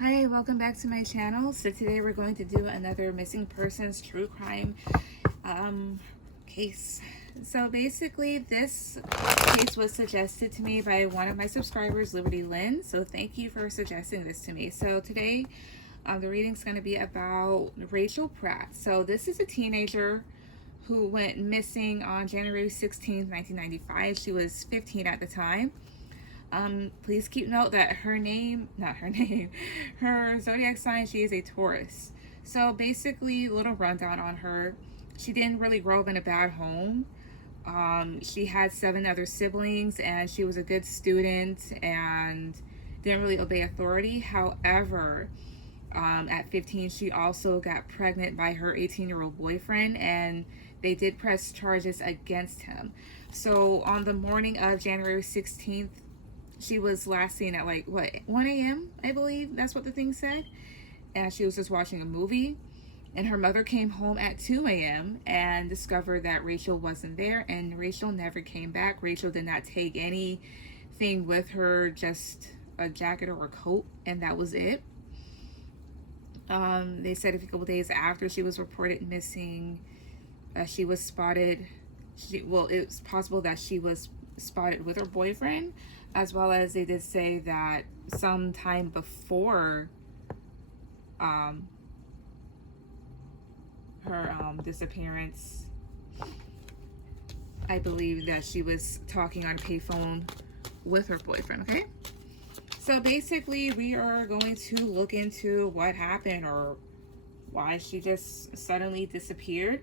Hi, welcome back to my channel. So today we're going to do another missing persons true crime case. So basically this case was suggested to me by one of my subscribers, Liberty Lynn. So thank you for suggesting this to me. So today the reading's going to be about Rachel Pratt. So this is a teenager who went missing on January 16th, 1995. She was 15 at the time. Please keep note that her zodiac sign, she is a Taurus. So basically, little rundown on her. She didn't really grow up in a bad home. She had 7 other siblings, and she was a good student and didn't really obey authority. However, at 15, she also got pregnant by her 18-year-old boyfriend, and they did press charges against him. So on the morning of January 16th, she was last seen at 1 a.m. I believe that's what the thing said, and she was just watching a movie, and her mother came home at 2 a.m. and discovered that Rachel wasn't there, and Rachel never came back. Rachel did not take anything with her, just a jacket or a coat, and that was it. They said a couple days after she was reported missing, she was spotted. It was possible that she was spotted with her boyfriend, as well as they did say that sometime before her disappearance, I believe that she was talking on a payphone with her boyfriend. Okay, so basically we are going to look into what happened or why she just suddenly disappeared.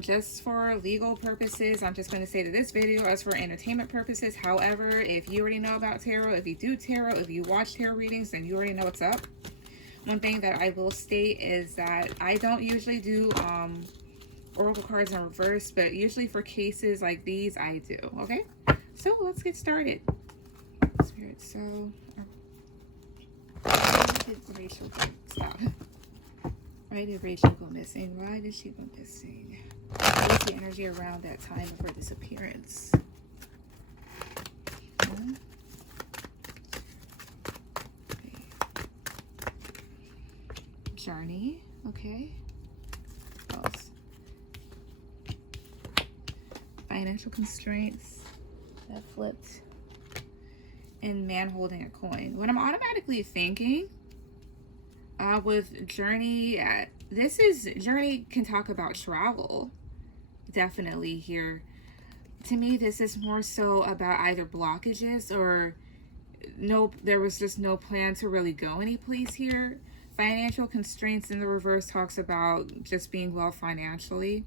Just for legal purposes, I'm just going to say that this video is for entertainment purposes. However, if you already know about tarot, if you do tarot, if you watch tarot readings, then you already know what's up. One thing that I will state is that I don't usually do oracle cards in reverse, but usually for cases like these, I do. Okay, so let's get started. Spirit, so Rachel, stop. Why did Rachel go missing? Why did she go missing? What's the energy around that time of her disappearance? Journey. Okay. What else? Financial constraints. That flipped. And man holding a coin. What I'm automatically thinking with Journey, Journey can talk about travel, definitely here. To me, this is more so about either blockages or there was just no plan to really go any place here. Financial constraints in the reverse talks about just being well financially,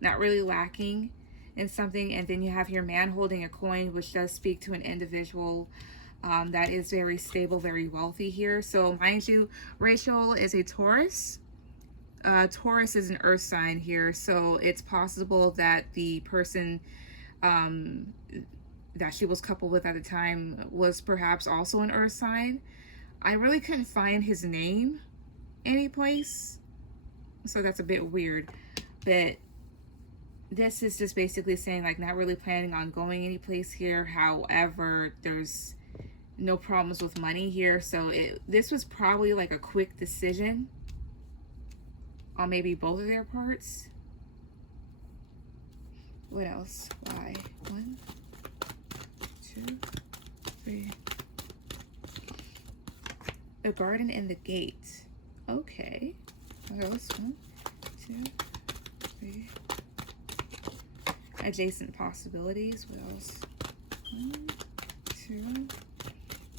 not really lacking in something. And then you have your man holding a coin, which does speak to an individual that is very stable, very wealthy here. So mind you, Rachel is a Taurus. Taurus is an earth sign here, so it's possible that the person that she was coupled with at the time was perhaps also an earth sign. I really couldn't find his name anyplace, so that's a bit weird. But this is just basically saying like not really planning on going any place here. However, there's no problems with money here, so this was probably like a quick decision on maybe both of their parts. What else? Why? 1, 2, 3. The garden and the gate. Okay. What else? 1, 2, 3. Adjacent possibilities. What else? 1, 2,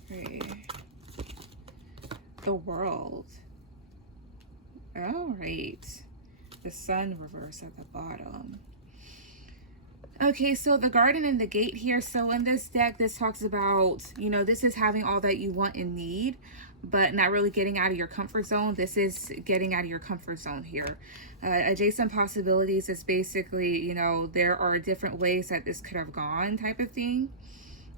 3. The world. All right. The sun reverse at the bottom. Okay, so the garden and the gate here. So in this deck, this talks about, this is having all that you want and need, but not really getting out of your comfort zone. This is getting out of your comfort zone here. Adjacent possibilities is basically, there are different ways that this could have gone type of thing,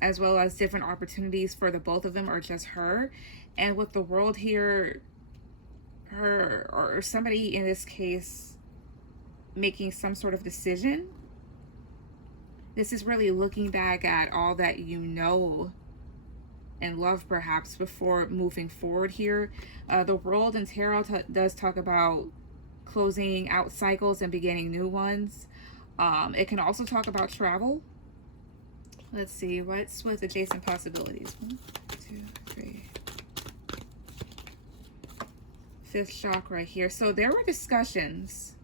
as well as different opportunities for the both of them or just her. And with the world here, her or somebody in this case making some sort of decision. This is really looking back at all that and love perhaps before moving forward here. The World in Tarot does talk about closing out cycles and beginning new ones. It can also talk about travel. Let's see, what's with adjacent possibilities? 1, 2, 3. Fifth chakra here. So there were discussions.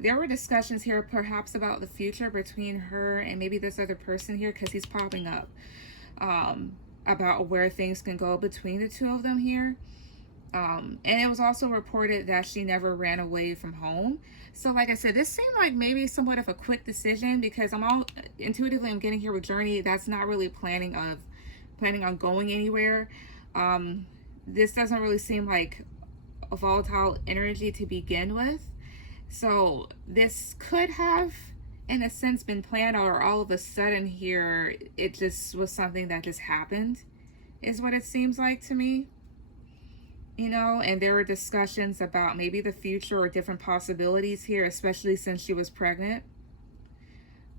There were discussions here perhaps about the future between her and maybe this other person here, because he's popping up, about where things can go between the two of them here. And it was also reported that she never ran away from home. So like I said, this seemed like maybe somewhat of a quick decision, because I'm getting here with Journey that's not really planning on going anywhere. This doesn't really seem like a volatile energy to begin with. So this could have, in a sense, been planned, or all of a sudden here, it just was something that just happened, is what it seems like to me. You know, and there were discussions about maybe the future or different possibilities here, especially since she was pregnant.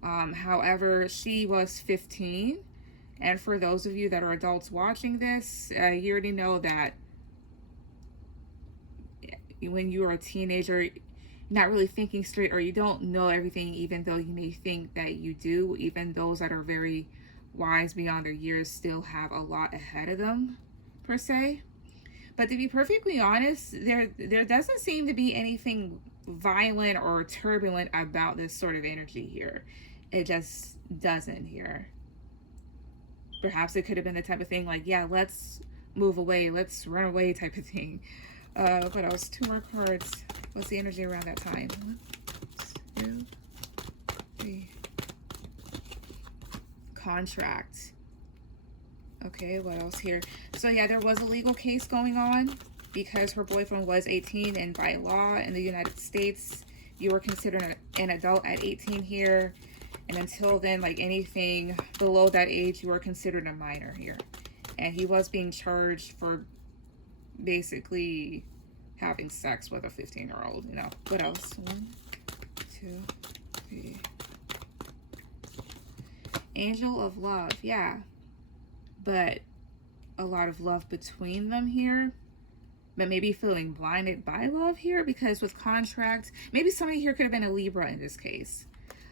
However, she was 15. And for those of you that are adults watching this, you already know that when you are a teenager, not really thinking straight, or you don't know everything, even though you may think that you do. Even those that are very wise beyond their years still have a lot ahead of them, per se. But to be perfectly honest, there doesn't seem to be anything violent or turbulent about this sort of energy here. It just doesn't here. Perhaps it could have been the type of thing like, yeah, let's move away, let's run away type of thing. What else? 2 more cards. What's the energy around that time? 1, 2, 3. Contract. Okay, what else here? So yeah, there was a legal case going on because her boyfriend was 18, and by law in the United States, you were considered an adult at 18 here. And until then, like anything below that age, you were considered a minor here. And he was being charged for basically having sex with a 15-year-old, you know. What else? 1, 2, 3. Angel of love, yeah. But a lot of love between them here. But maybe feeling blinded by love here, because with contract, maybe somebody here could have been a Libra in this case.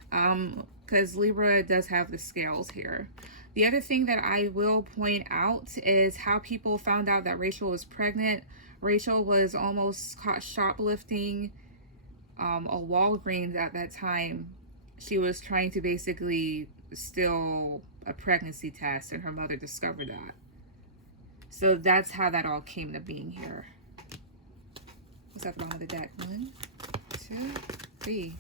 Because Libra does have the scales here. The other thing that I will point out is how people found out that Rachel was pregnant. Rachel was almost caught shoplifting a Walgreens at that time. She was trying to basically steal a pregnancy test, and her mother discovered that. So that's how that all came to being here. What's that wrong with the deck? 1, 2, 3.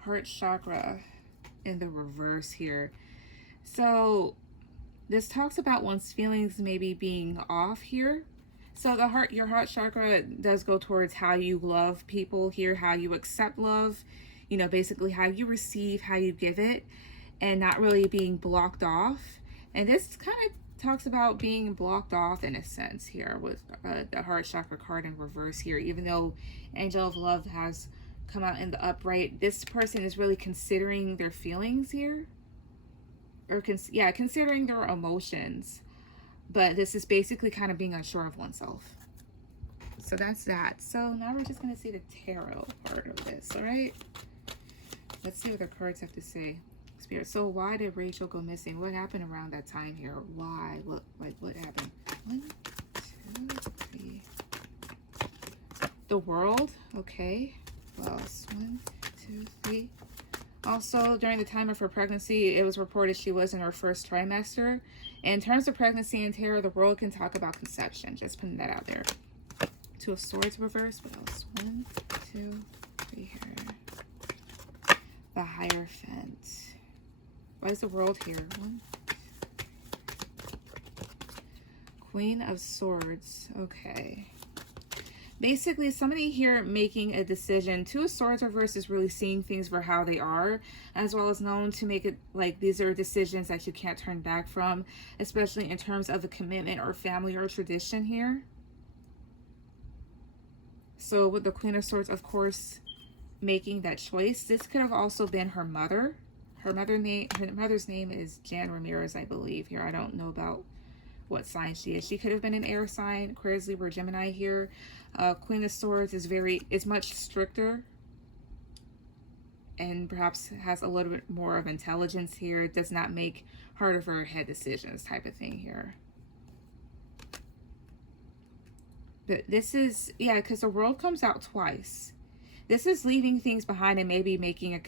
Heart chakra in the reverse here. So this talks about one's feelings maybe being off here. So your heart chakra does go towards how you love people here, how you accept love, you know, basically how you receive, how you give it, and not really being blocked off. And this kind of talks about being blocked off in a sense here with the heart chakra card in reverse here. Even though Angel of Love has come out in the upright, this person is really considering their feelings here, or considering their emotions. But this is basically kind of being unsure of oneself. So that's that. So now we're just going to see the tarot part of this. All right, let's see what the cards have to say. Spirit. So why did Rachel go missing? What happened around that time here? Why? What happened? 1, 2, 3. The World. Okay. What else? 1, 2, 3. Also, during the time of her pregnancy, it was reported she was in her first trimester. In terms of pregnancy and tarot, the World can talk about conception. Just putting that out there. 2 of Swords reverse. What else? 1, 2, 3 here. The Hierophant. Why is the World here? 1. Queen of Swords. Okay. Basically, somebody here making a decision. 2 of Swords reverse is really seeing things for how they are, as well as known to make it like these are decisions that you can't turn back from, especially in terms of a commitment or family or tradition here. So with the Queen of Swords, of course, making that choice, this could have also been her mother, her mother's name is Jan Ramirez, I believe here. I don't know about what sign she is. She could have been an air sign, Aquarius, Libra, Gemini here. Queen of Swords is much stricter and perhaps has a little bit more of intelligence here. It does not make heart over head decisions type of thing here. But this is, yeah, because the World comes out twice. This is leaving things behind and maybe making a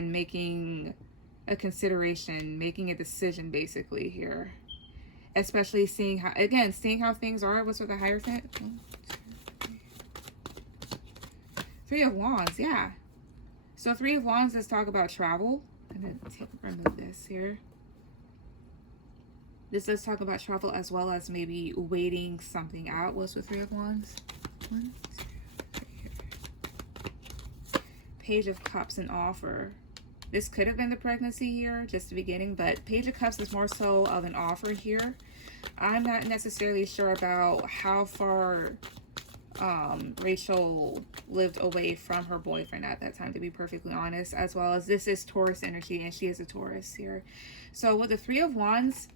making a decision basically here. Especially seeing how, again, seeing how things are. What's with the Hierophant? 1, 2, 3. 3 of Wands, yeah. So 3 of Wands is talk about travel. I'm going to remove this here. This does talk about travel as well as maybe waiting something out. What's with 3 of Wands? 1, 2, 3 here. Page of Cups and offer. This could have been the pregnancy here, just the beginning, but Page of Cups is more so of an offer here. I'm not necessarily sure about how far Rachel lived away from her boyfriend at that time, to be perfectly honest, as well as this is Taurus energy, and she is a Taurus here. So with the 3 of Wands,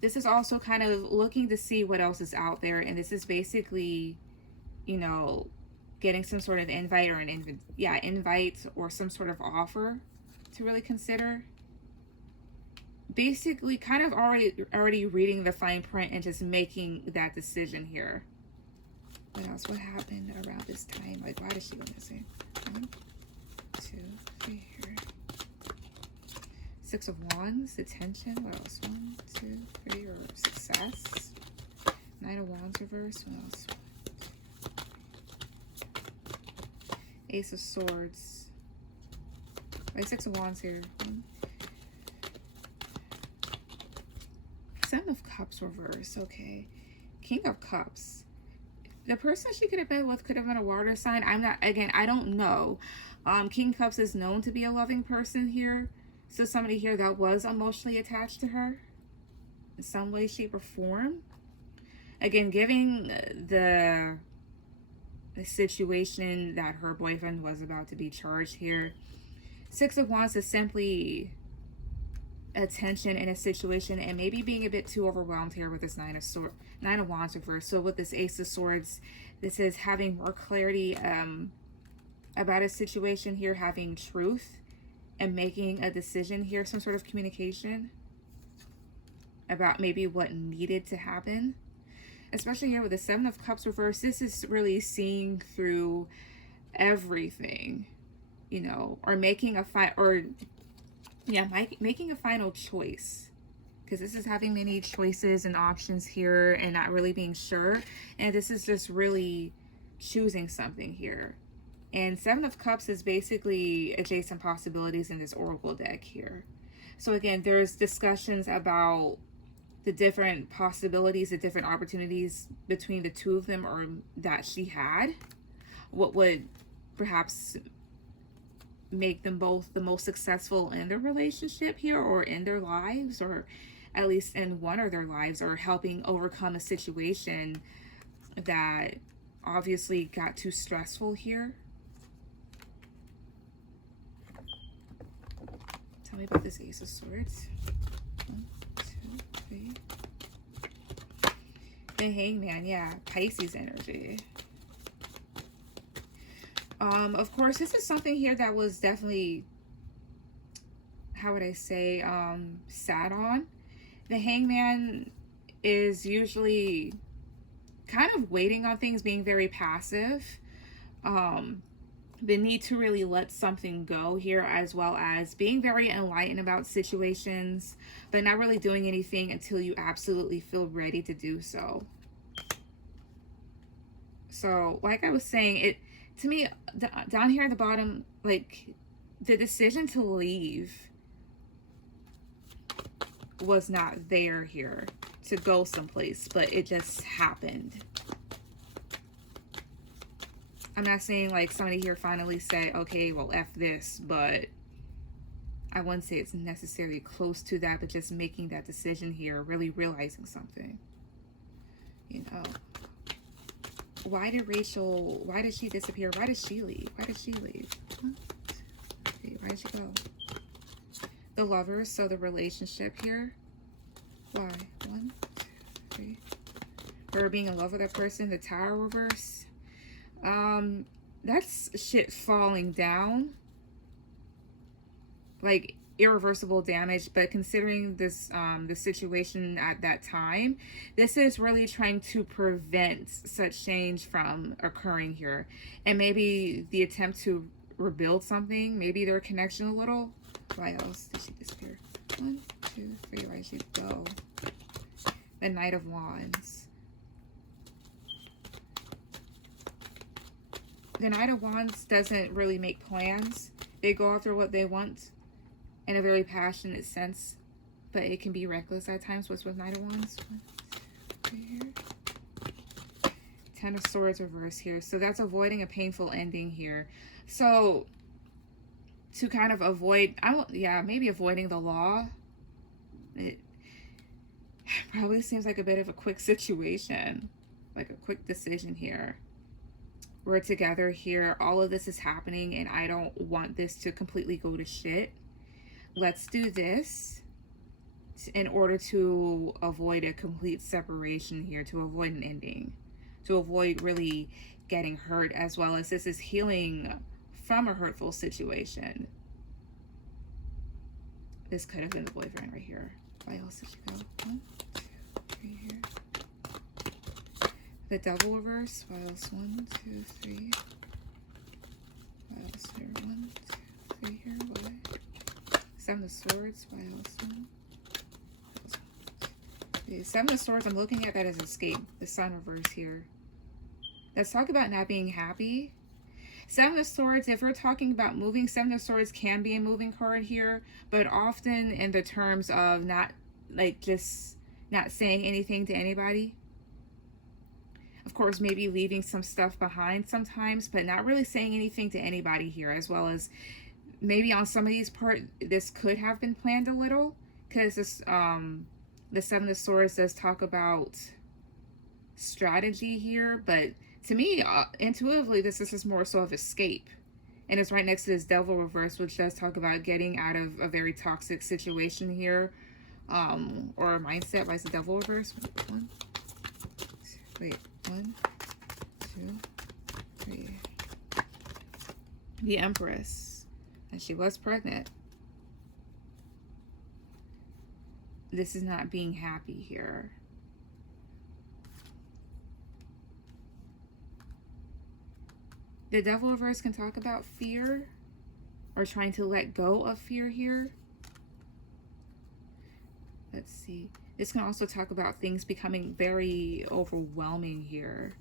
this is also kind of looking to see what else is out there, and this is basically, you know, getting some sort of invite or invite or some sort of offer to really consider. Basically kind of already reading the fine print and just making that decision here. What else? What happened around this time? Like, why did she go missing? 1, 2, 3 here. 6 of Wands, attention. What else? 1, 2, 3, or success. 9 of Wands reverse. What else? 1, 2, 3. Ace of Swords. Like 6 of Wands here. 7 of Cups reverse. Okay. King of Cups. The person she could have been with could have been a water sign. I don't know. King of Cups is known to be a loving person here. So somebody here that was emotionally attached to her in some way, shape, or form. Again, giving the situation that her boyfriend was about to be charged here. 6 of Wands is simply attention in a situation and maybe being a bit too overwhelmed here with this 9 of Wands reverse. So with this Ace of Swords, this is having more clarity about a situation here, having truth and making a decision here, some sort of communication about maybe what needed to happen. Especially here with the 7 of Cups reverse, this is really seeing through everything, you know, or making a making a final choice, because this is having many choices and options here and not really being sure, and this is just really choosing something here. And 7 of Cups is basically adjacent possibilities in this oracle deck here. So again, there's discussions about the different possibilities, the different opportunities between the two of them, or that she had, what would perhaps make them both the most successful in their relationship here, or in their lives, or at least in one of their lives, or helping overcome a situation that obviously got too stressful here. Tell me about this Ace of Swords. 1, 2, 3. The Hangman, yeah, Pisces energy. Of course, this is something here that was definitely, how would I say, sat on. The Hangman is usually kind of waiting on things, being very passive. The need to really let something go here, as well as being very enlightened about situations, but not really doing anything until you absolutely feel ready to do so. So, like I was saying, to me, down here at the bottom, like, the decision to leave was not there here, to go someplace, but it just happened. I'm not saying like somebody here finally said, okay, well, F this, but I wouldn't say it's necessarily close to that, but just making that decision here, really realizing something, you know. Why did she disappear? Why did she leave? Why did she leave? Why did she go? The Lovers, so the relationship here. Why? 1, 2, 3. Her being in love with that person. The Tower reverse. That's shit falling down. Like irreversible damage, but considering this the situation at that time, this is really trying to prevent such change from occurring here. And maybe the attempt to rebuild something, maybe their connection a little. Why else did she disappear? 1, 2, 3. Why did she go? The Knight of Wands. The Knight of Wands doesn't really make plans. They go after what they want in a very passionate sense, but it can be reckless at times. What's with Knight of Wands? 1, 2, 3 here. 10 of Swords reverse here. So that's avoiding a painful ending here. So to kind of avoid, maybe avoiding the law. It probably seems like a bit of a quick situation, like a quick decision here. We're together here. All of this is happening and I don't want this to completely go to shit. Let's do this in order to avoid a complete separation here, to avoid an ending, to avoid really getting hurt, as well as this is healing from a hurtful situation. This could have been the boyfriend right here. Why else did you go? 1, 2, 3 here. The Devil reverse. Why else? 1, 2, 3. Why else here? 1, 2, 3 here. Why? 7 of Swords. Why else? 1. The 7 of Swords, I'm looking at that as escape. The Sun reverse here. Let's talk about not being happy. 7 of Swords, if we're talking about moving, 7 of Swords can be a moving card here, but often in the terms of not, like, just not saying anything to anybody. Of course, maybe leaving some stuff behind sometimes, but not really saying anything to anybody here, as well as maybe on some of these parts, this could have been planned a little, because this, the 7 of Swords does talk about strategy here, but to me, intuitively, this is more so of escape. And it's right next to this Devil reverse, which does talk about getting out of a very toxic situation here, or a mindset. Why is the Devil reverse? 1, 2, wait, 1, 2, 3. The Empress. And she was pregnant. This is not being happy here. The Devil reverse can talk about fear or trying to let go of fear here. Let's see. This can also talk about things becoming very overwhelming here,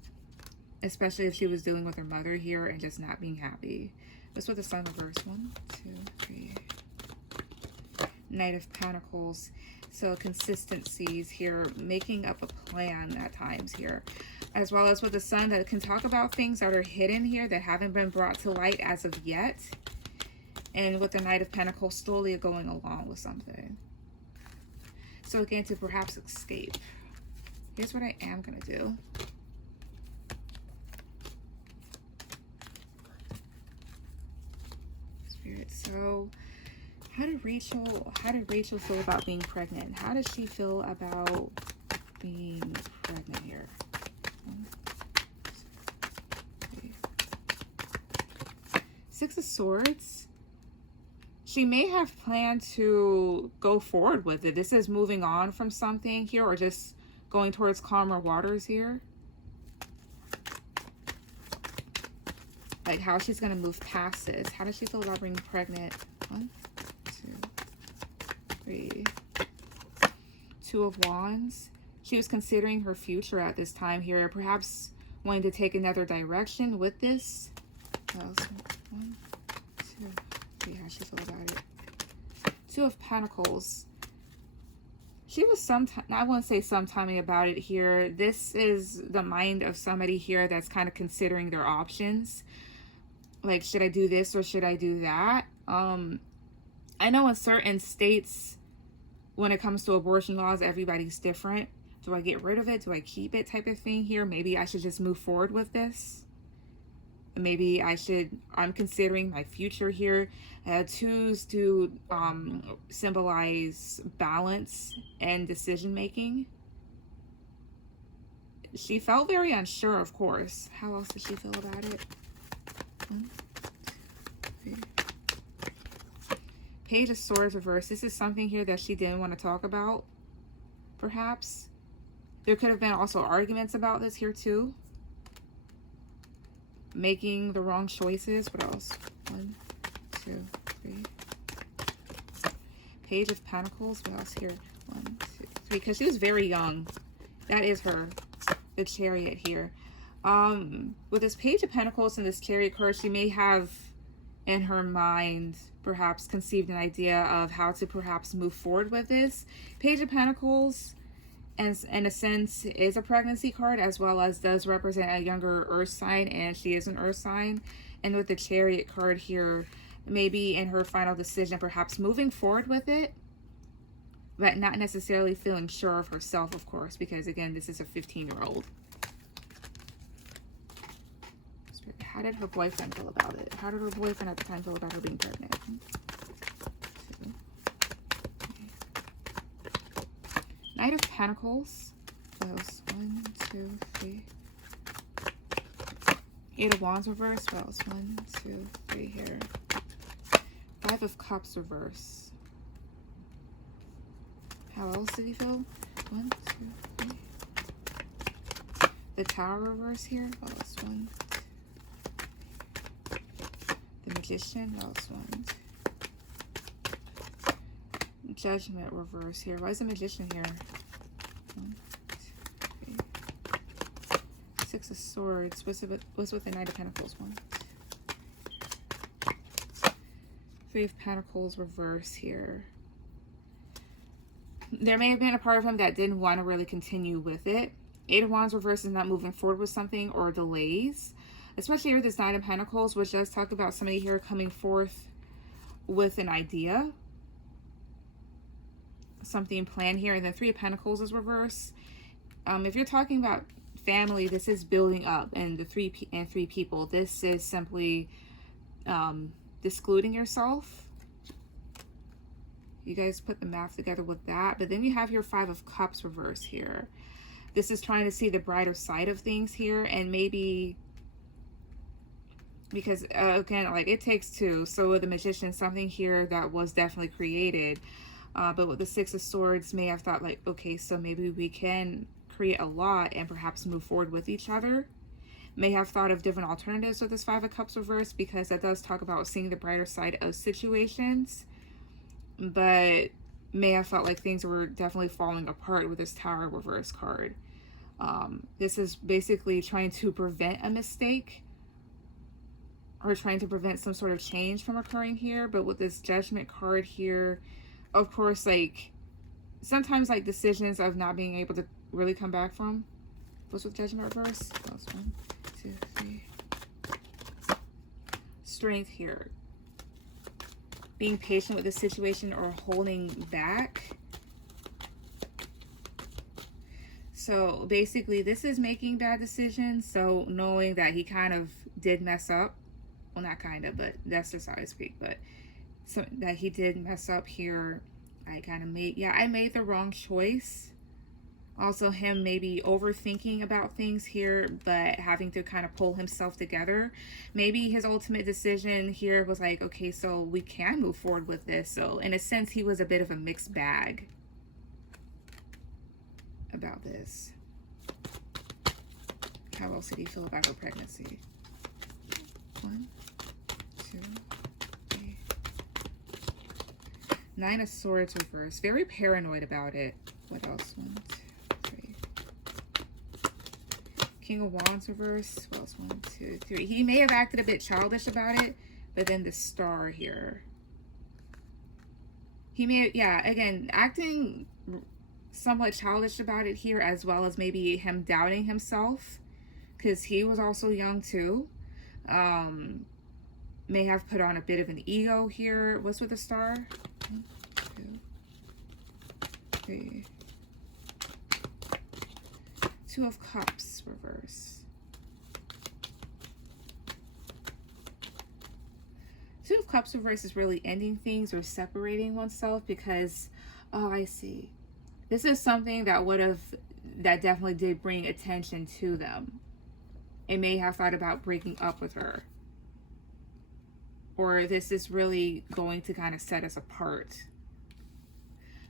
especially if she was dealing with her mother here and just not being happy. That's what the Sun reverse. 1, 2, 3. Knight of Pentacles. So consistencies here, making up a plan at times here, as well as with the Sun, that can talk about things that are hidden here that haven't been brought to light as of yet. And with the Knight of Pentacles, slowly going along with something. So again, to perhaps escape. Here's what I am going to do. Spirit, so how did Rachel feel about being pregnant? How does she feel about being pregnant here? 1, 2, 3. 6 of Swords. She may have planned to go forward with it. This is moving on from something here, or just going towards calmer waters here. Like how she's going to move past this. How does she feel about being pregnant? 1, 2, 3. 2 of Wands. She was considering her future at this time here, perhaps wanting to take another direction with this. 1, 2, 3. How she feel about it? 2 of Pentacles. She was I won't say sometiming about it here. This is the mind of somebody here that's kind of considering their options. Like, should I do this or should I do that? I know in certain states, when it comes to abortion laws, everybody's different. Do I get rid of it? Do I keep it type of thing here? Maybe I should just move forward with this. maybe I'm considering my future here. Twos to symbolize balance and decision making. She felt very unsure, of course. How else did she feel about it? 1, 2, 3. Page of Swords reversed. This is something here that she didn't want to talk about, perhaps. There could have been also arguments about this here too. Making the wrong choices. What else? 1, 2, 3. Page of Pentacles. What else here? 1, 2, 3. Because she was very young. That is her. The Chariot here. With this Page of Pentacles and this Chariot card, she may have in her mind perhaps conceived an idea of how to perhaps move forward with this. Page of Pentacles, and in a sense, is a pregnancy card, as well as does represent a younger earth sign, and she is an earth sign. And with the Chariot card here, maybe in her final decision, perhaps moving forward with it, but not necessarily feeling sure of herself, of course, because again, this is a 15-year-old. How did her boyfriend feel about it? How did her boyfriend at the time feel about her being pregnant? 2, 3. Knight of Pentacles. Those 1, 2, 3. 8 of Wands reverse. What else? 1, 2, 3 here. 5 of Cups reverse. How else did he feel? 1, 2, 3. The Tower reverse here. What else? 1, 2. The Magician. What else? 1, 2. Judgment reverse here. Why is the Magician here? 1, 2, 3. 6 of Swords. What's with the Knight of Pentacles? 1, 2. 3 of Pentacles reverse here. There may have been a part of him that didn't want to really continue with it. 8 of Wands reverse is not moving forward with something, or delays. Especially with this Knight of Pentacles, which does talk about somebody here coming forth with an idea. Something planned here. And then 3 of Pentacles is reverse. If you're talking about family, this is building up. And the three people, this is simply discluding yourself. You guys put the math together with that. But then you have your 5 of Cups reverse here. This is trying to see the brighter side of things here. And maybe, because again, like, it takes two. So with the Magician, something here that was definitely created. But with the 6 of Swords, may have thought like, okay, so maybe we can create a lot and perhaps move forward with each other. May have thought of different alternatives with this 5 of Cups reverse, because that does talk about seeing the brighter side of situations. But may have felt like things were definitely falling apart with this Tower reverse card. This is basically trying to prevent a mistake, or trying to prevent some sort of change from occurring here. But with this Judgment card here, of course, like, sometimes like decisions of not being able to really come back from. What's with Judgment reverse? That's 1, 2, 3. Strength here. Being patient with the situation or holding back. So basically, this is making bad decisions. So knowing that he kind of did mess up. Well, not kind of, but that's just how I speak. But so that he did mess up here. I made the wrong choice. Also, him maybe overthinking about things here, but having to kind of pull himself together. Maybe his ultimate decision here was like, okay, so we can move forward with this. So in a sense, he was a bit of a mixed bag about this. How else did he feel about her pregnancy? 1, 2, 3. 9 of Swords reverse. Very paranoid about it. What else? 1, 2. King of Wands reverse. What else? 1, 2, 3. He may have acted a bit childish about it, but then the Star here. He may, yeah, again, acting somewhat childish about it here, as well as maybe him doubting himself, because he was also young too. May have put on a bit of an ego here. What's with the Star? 1, 2, 3. 2 of Cups reverse. Cups reverse is really ending things or separating oneself because, oh, I see. This is something that that definitely did bring attention to them. It may have thought about breaking up with her. Or this is really going to kind of set us apart.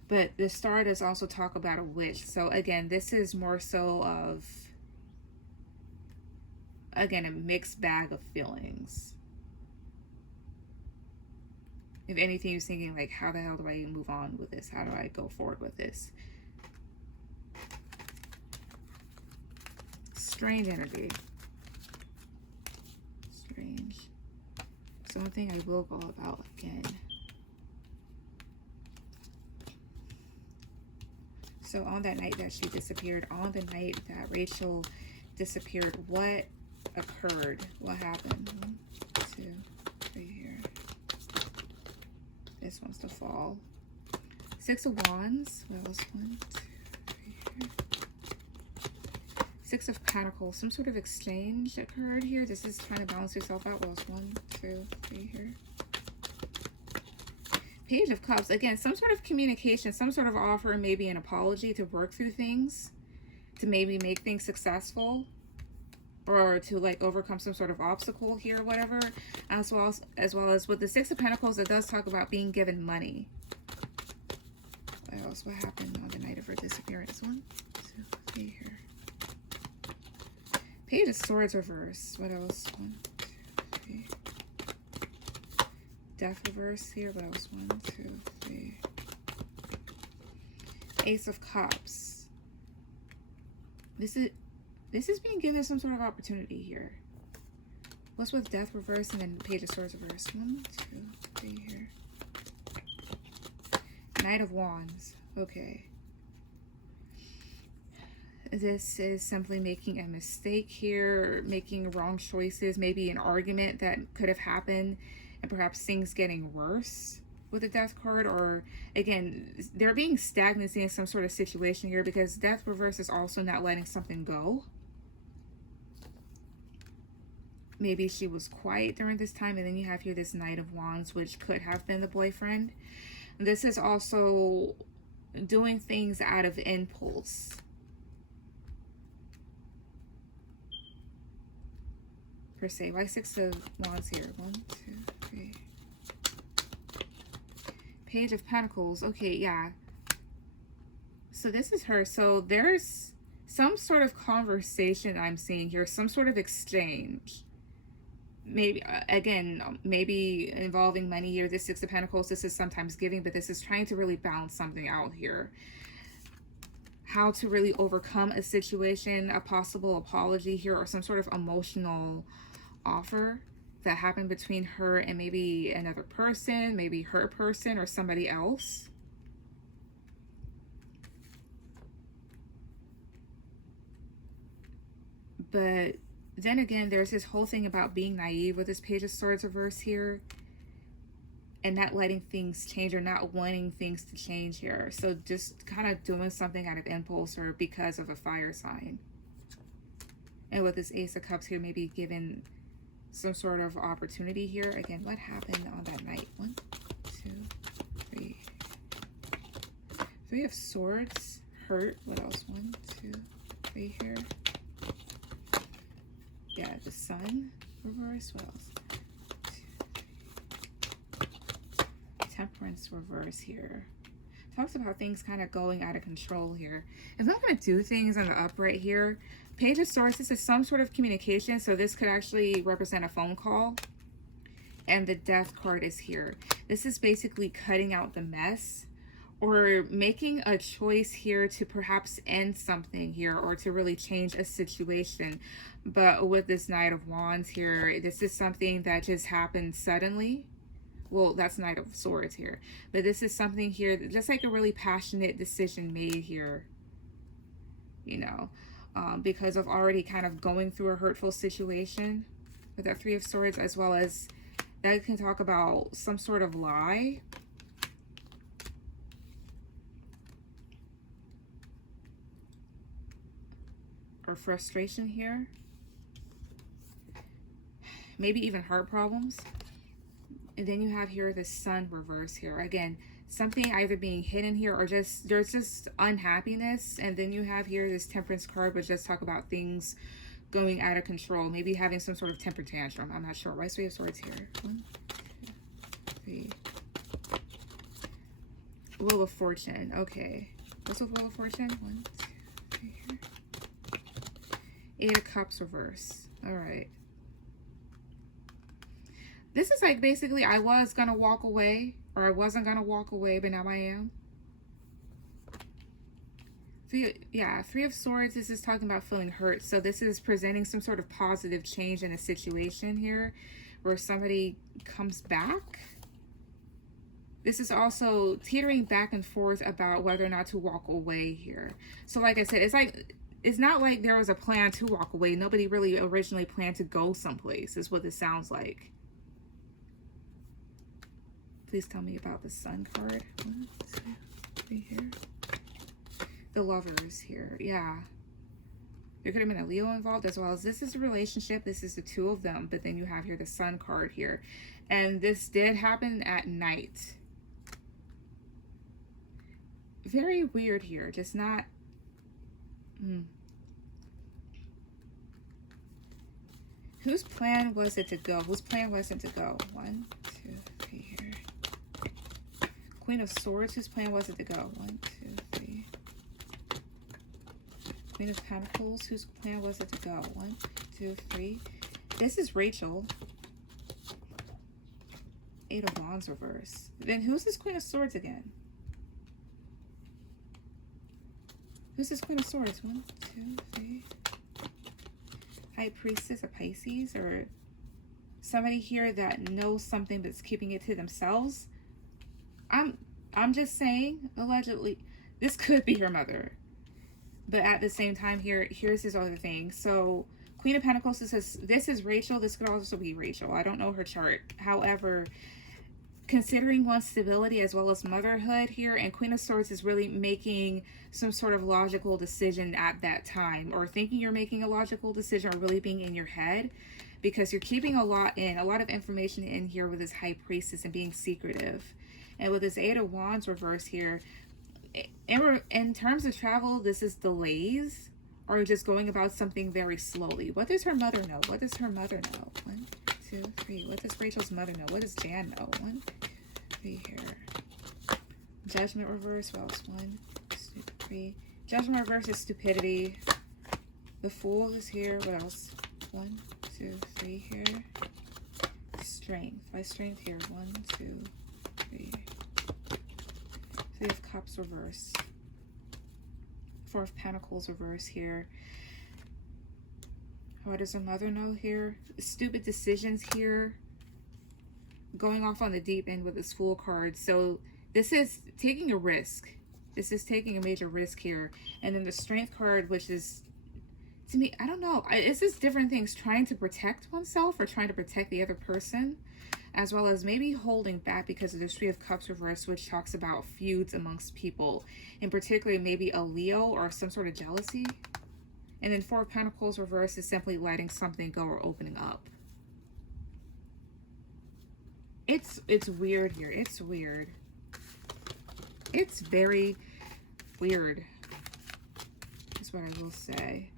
But the star does also talk about a witch. So again, this is more so of, again, a mixed bag of feelings. If anything, you're thinking like, how the hell do I move on with this? How do I go forward with this? Strange energy. Strange. So one thing I will go about again. So on that night that she disappeared, on the night that Rachel disappeared, what occurred? What happened? 1, 2, 3 here. This one's the fall. 6 of Wands. What else? 1, 2, 3 here. 6 of Pentacles. Some sort of exchange occurred here. This is trying to balance yourself out. What else? 1, 2, 3 here. Page of Cups. Again, some sort of communication, some sort of offer, maybe an apology to work through things, to maybe make things successful, or to like overcome some sort of obstacle here or whatever. As well as with the 6 of Pentacles, it does talk about being given money. What else? What happened on the night of her disappearance? 1, 2, 3 here. Page of Swords reverse. What else? 1, 2, 3. Death reverse here. What else? 1, 2, 3. Ace of Cups. This is being given some sort of opportunity here. What's with Death reverse and then Page of Swords reverse? 1, 2, 3 here. Knight of Wands. Okay. This is simply making a mistake here, making wrong choices, maybe an argument that could have happened, and perhaps things getting worse with the Death card. Or again, there being stagnancy in some sort of situation here, because Death reverse is also not letting something go. Maybe she was quiet during this time, and then you have here this Knight of Wands, which could have been the boyfriend. This is also doing things out of impulse. Per se. Why 6 of Wands here? 1, 2, 3. Page of Pentacles. Okay, yeah. So this is her. So there's some sort of conversation I'm seeing here, some sort of exchange. Maybe, again, maybe involving money here. This 6 of Pentacles, this is sometimes giving, but this is trying to really balance something out here. How to really overcome a situation, a possible apology here, or some sort of emotional offer that happened between her and maybe another person, maybe her person or somebody else. But then again, there's this whole thing about being naive with this Page of Swords reverse here, and not letting things change or not wanting things to change here. So just kind of doing something out of impulse or because of a fire sign. And with this Ace of Cups here, maybe given some sort of opportunity here. Again, what happened on that night? 1, 2, 3. 3 of Swords. Hurt. What else? 1, 2, 3 here. Yeah, the Sun reverse. What else? 2, 3. Temperance reverse here. Talks about things kind of going out of control here. If I'm going to do things on the upright here, Page of Swords, this is some sort of communication, so this could actually represent a phone call. And the Death card is here. This is basically cutting out the mess, or making a choice here to perhaps end something here, or to really change a situation. But with this Knight of Wands here, this is something that just happened suddenly. Well, that's Knight of Swords here. But this is something here, just like a really passionate decision made here. You know, because of already kind of going through a hurtful situation with that 3 of Swords, as well as that can talk about some sort of lie. Or frustration here. Maybe even heart problems. And then you have here the Sun reverse here. Again, something either being hidden here or just there's just unhappiness. And then you have here this Temperance card, which just talk about things going out of control. Maybe having some sort of temper tantrum. I'm not sure. Why is Three of Swords here? 1, 2, 3. Wheel of Fortune. Okay. What's with Wheel of Fortune? 1, 2, 3 here. Eight of Cups reverse. All right. This is like basically I was going to walk away, or I wasn't going to walk away, but now I am. Three of Swords, this is talking about feeling hurt. So this is presenting some sort of positive change in a situation here where somebody comes back. This is also teetering back and forth about whether or not to walk away here. So like I said, it's not like there was a plan to walk away. Nobody really originally planned to go someplace, is what this sounds like. Please tell me about the Sun card. 1, 2, 3 here. The Lovers here. Yeah. There could have been a Leo involved as well as this is a relationship. This is the two of them. But then you have here the Sun card here. And this did happen at night. Very weird here. Just not... Whose plan was it to go? Whose plan was it to go? 1, 2, 3 here. Queen of Swords, whose plan was it to go? 1, 2, 3. Queen of Pentacles, whose plan was it to go? 1, 2, 3. This is Rachel. Eight of Wands reverse. Then who's this Queen of Swords again? Who's this Queen of Swords? 1, 2, 3. High Priestess of Pisces, or somebody here that knows something but's keeping it to themselves. I'm just saying, allegedly, this could be her mother. But at the same time here's his other thing. So Queen of Pentacles, this is Rachel. This could also be Rachel. I don't know her chart. However, considering one's stability as well as motherhood here, and Queen of Swords is really making some sort of logical decision at that time, or thinking you're making a logical decision, or really being in your head, because you're keeping a lot of information in here with this High Priestess and being secretive. And with this Eight of Wands reverse here, in terms of travel, this is delays or just going about something very slowly. What does her mother know? What does her mother know? 1, 2, 3. What does Rachel's mother know? What does Jan know? 1, 2, 3 here. Judgment reverse. What else? 1, 2, 3. Judgment reverse is stupidity. The Fool is here. What else? 1, 2, 3 here. Strength. Why strength here? 1, 2, 3. Three of Cups reverse. Four of Pentacles reverse here. What does her mother know here? Stupid decisions here. Going off on the deep end with this Fool card. So this is taking a risk. This is taking a major risk here. And then the Strength card, which is, to me, I don't know. It's just different things. Trying to protect oneself or trying to protect the other person, as well as maybe holding back because of the Three of Cups reverse, which talks about feuds amongst people, in particular maybe a Leo or some sort of jealousy. And then Four of Pentacles reverse is simply letting something go or opening up. It's weird here. It's weird. It's very weird, is what I will say.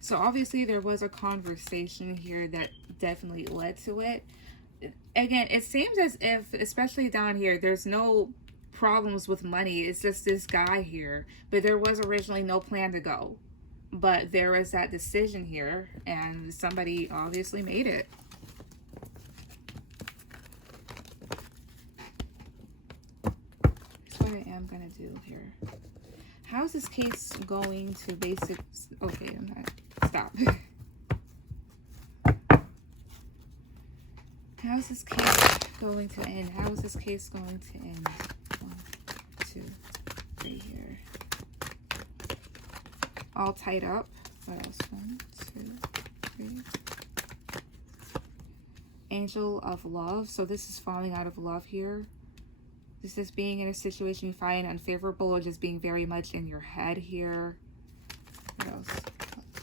So obviously there was a conversation here that definitely led to it. Again, it seems as if, especially down here, there's no problems with money. It's just this guy here. But there was originally no plan to go. But there was that decision here, and somebody obviously made it. That's what I am going to do here. How is this case going to basics? Okay, I'm not. Stop. How is this case going to end? How is this case going to end? 1, 2, 3 here. All tied up. What else? 1, 2, 3. Angel of Love. So this is falling out of love here. This is being in a situation you find unfavorable, or just being very much in your head here. What else?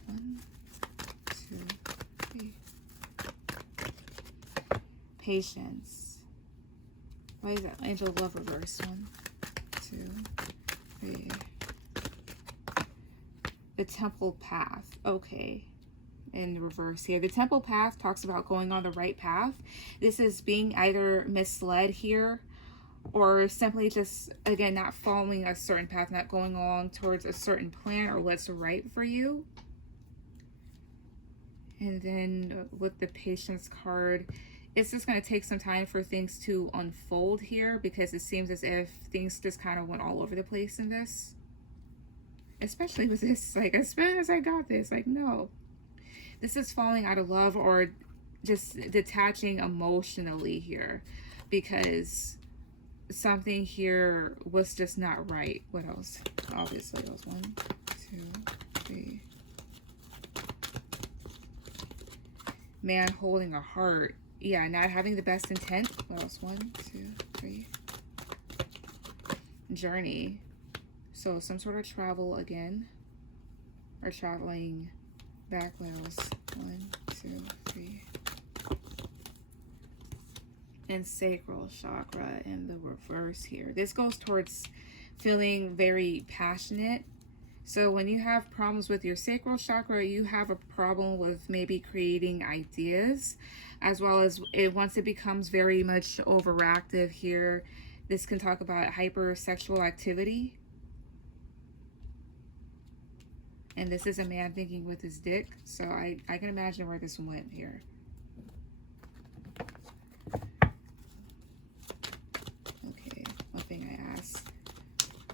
1, 2, 3. Patience. Why is that? Angel of Love reverse. 1, 2, 3. The Temple Path. Okay. In reverse here. The Temple Path talks about going on the right path. This is being either misled here or simply just, again, not following a certain path, not going along towards a certain plan or what's right for you. And then with the Patience card, it's just going to take some time for things to unfold here, because it seems as if things just kind of went all over the place in this. Especially with this, like, as soon as I got this, like, no. This is falling out of love or just detaching emotionally here, because something here was just not right. What else? Obviously, it was 1, 2, 3. Man holding a heart. Yeah, not having the best intent. What else? 1, 2, 3. Journey. So some sort of travel again. Or traveling back. What else? 1, 2, 3. And sacral chakra in the reverse here. This goes towards feeling very passionate. So when you have problems with your sacral chakra, you have a problem with maybe creating ideas, as well as once it becomes very much overactive here, this can talk about hypersexual activity. And this is a man thinking with his dick, so I can imagine where this went here. Okay, one thing I asked.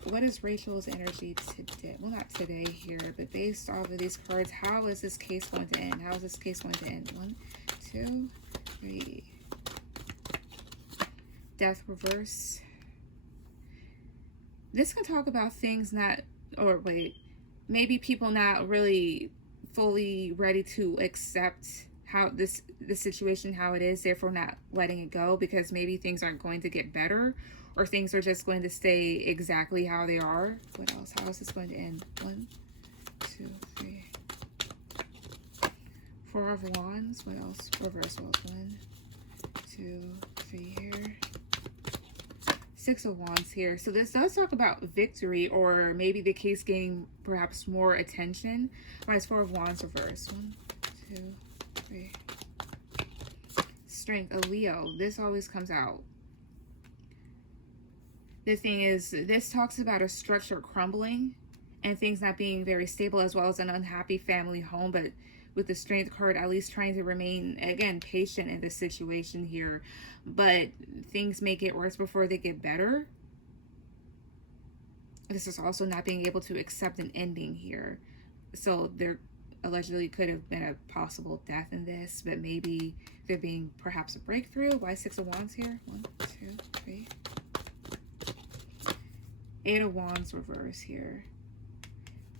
What is Rachel's energy today? Well, not today here, but based off of these cards, how is this case going to end? How is this case going to end? 1, 2, 3. Death reverse. This can talk about things not, or wait, maybe people not really fully ready to accept how the situation, how it is, therefore not letting it go, because maybe things aren't going to get better, or things are just going to stay exactly how they are. What else? How is this going to end? 1, 2, 3. 4 of Wands. What else? Reverse was 1, 2, 3 here. 6 of Wands here. So this does talk about victory, or maybe the case gaining perhaps more attention. Minus 4 of Wands reverse. 1, 2, 3. Strength, a Leo. This always comes out. The thing is, this talks about a structure crumbling and things not being very stable, as well as an unhappy family home. But with the Strength card, at least trying to remain, again, patient in this situation here. But things may get worse before they get better. This is also not being able to accept an ending here. So there allegedly could have been a possible death in this, but maybe there being perhaps a breakthrough. Why 6 of Wands here? 1, 2, 3. 8 of Wands reverse here.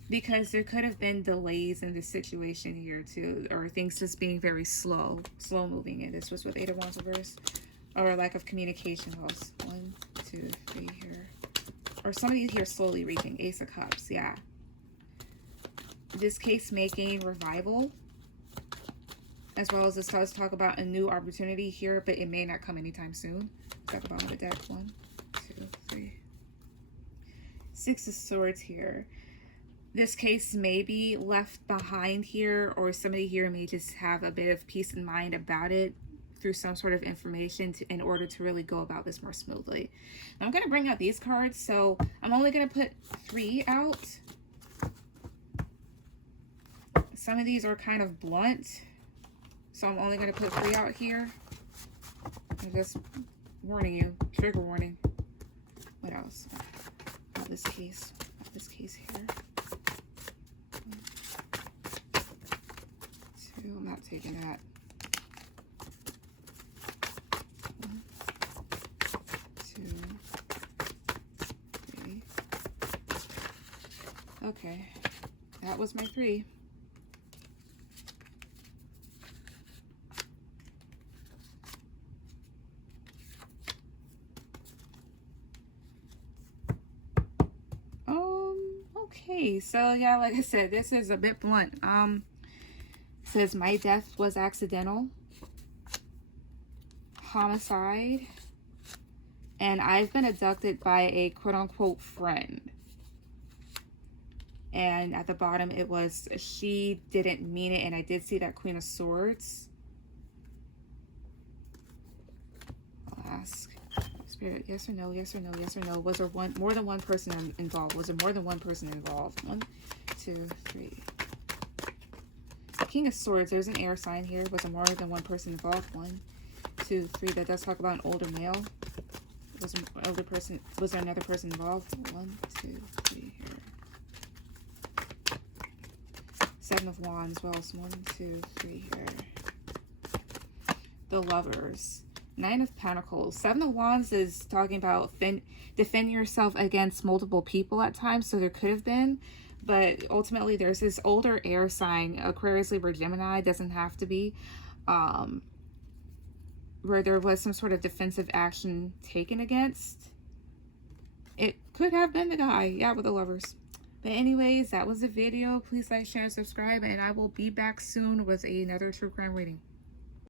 Because there could have been delays in this situation here too, or things just being very slow moving. And this was with 8 of Wands reverse, or lack of communication was 1, 2, 3 here. Or some of these here slowly reaching. Ace of Cups, yeah. This case may gain revival, as well as this does talk about a new opportunity here, but it may not come anytime soon. At the bottom of the deck. 1, 2, 3. 6 of Swords here. This case may be left behind here, or somebody here may just have a bit of peace of mind about it through some sort of information in order to really go about this more smoothly. Now I'm going to bring out these cards, so I'm only going to put 3 out. Some of these are kind of blunt, so I'm only going to put 3 out here. I'm just warning you, trigger warning. What else? Not this case. Not this case here. 2. I'm not taking that. 1, 2, 3. Okay, that was my 3. Okay, so yeah, like I said, this is a bit blunt. Says my death was accidental. homicide. And I've been abducted by a quote-unquote friend. And at the bottom it was, she didn't mean it. And I did see that Queen of Swords. I'll ask Spirit, yes or no, yes or no, yes or no. Was there more than one person involved? Was there more than one person involved? 1, 2, 3. King of Swords, there's an air sign here. Was there more than one person involved? 1, 2, 3. That does talk about an older male. Was there an older person? Was there another person involved? 1, 2, 3 here. 7 of Wands. Well, it's 1, 2, 3 here. The Lovers. 9 of Pentacles. 7 of Wands is talking about defend yourself against multiple people at times. So there could have been. But ultimately, there's this older air sign, Aquarius, Libra, Gemini, doesn't have to be, where there was some sort of defensive action taken against. It could have been the guy, yeah, with the Lovers. But anyways, that was the video. Please like, share, and subscribe, and I will be back soon with another true crime reading.